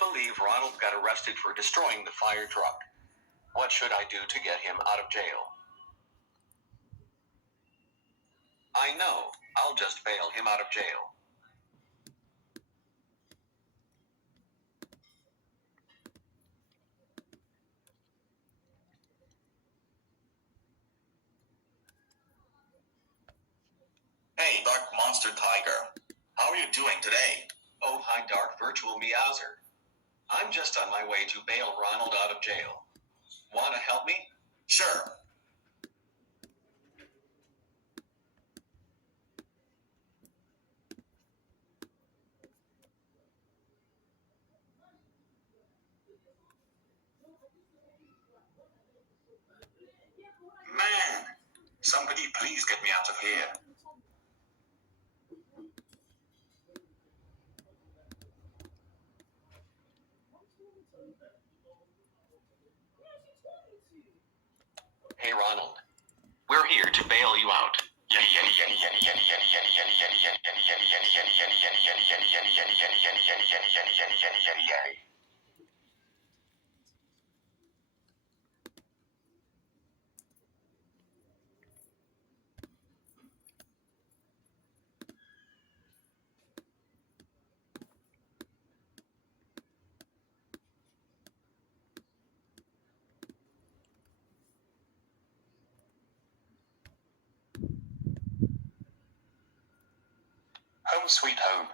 believe Ronald got arrested for destroying the fire truck. What should I do to get him out of jail? I know. I'll just bail him out of jail. Hey, Dark Monster Tiger. How are you doing today? Oh, hi, Dark Virtual Meowser. I'm just on my way to bail Ronald out of jail. Wanna help me? Sure. Man, somebody please get me out of here. Hey, Ronald. We're here to bail you out. Home sweet home.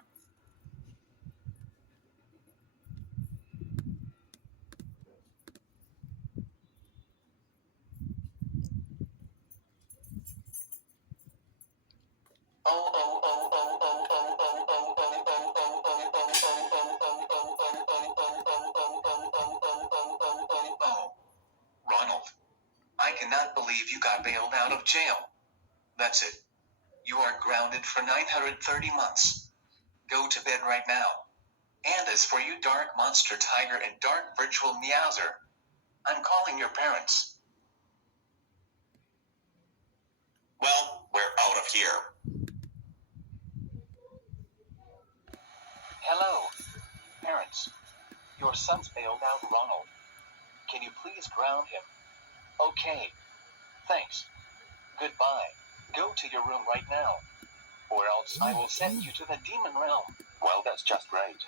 Ronald, I cannot believe you got bailed out of jail. That's it. You are grounded for 930 months. Go to bed right now. And as for you, Dark Monster Tiger and Dark Virtual Meowser, I'm calling your parents. Well, we're out of here. Hello, parents. Your son's bailed out Ronald. Can you please ground him? Okay. Thanks. Goodbye. Go to your room right now, or else I will send you to the demon realm. Well, that's just great.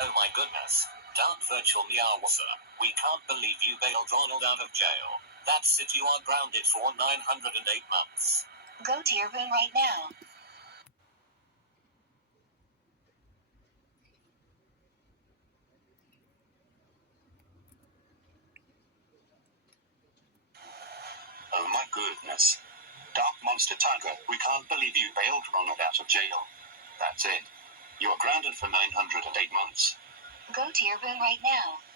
Oh my goodness. Dark Virtual Meowser, we can't believe you bailed Ronald out of jail. That's it, you are grounded for 908 months. Go to your room right now. Oh my goodness. Dark Monster Tiger, we can't believe you bailed Ronald out of jail. That's it. You are grounded for 908 months. Go to your room right now.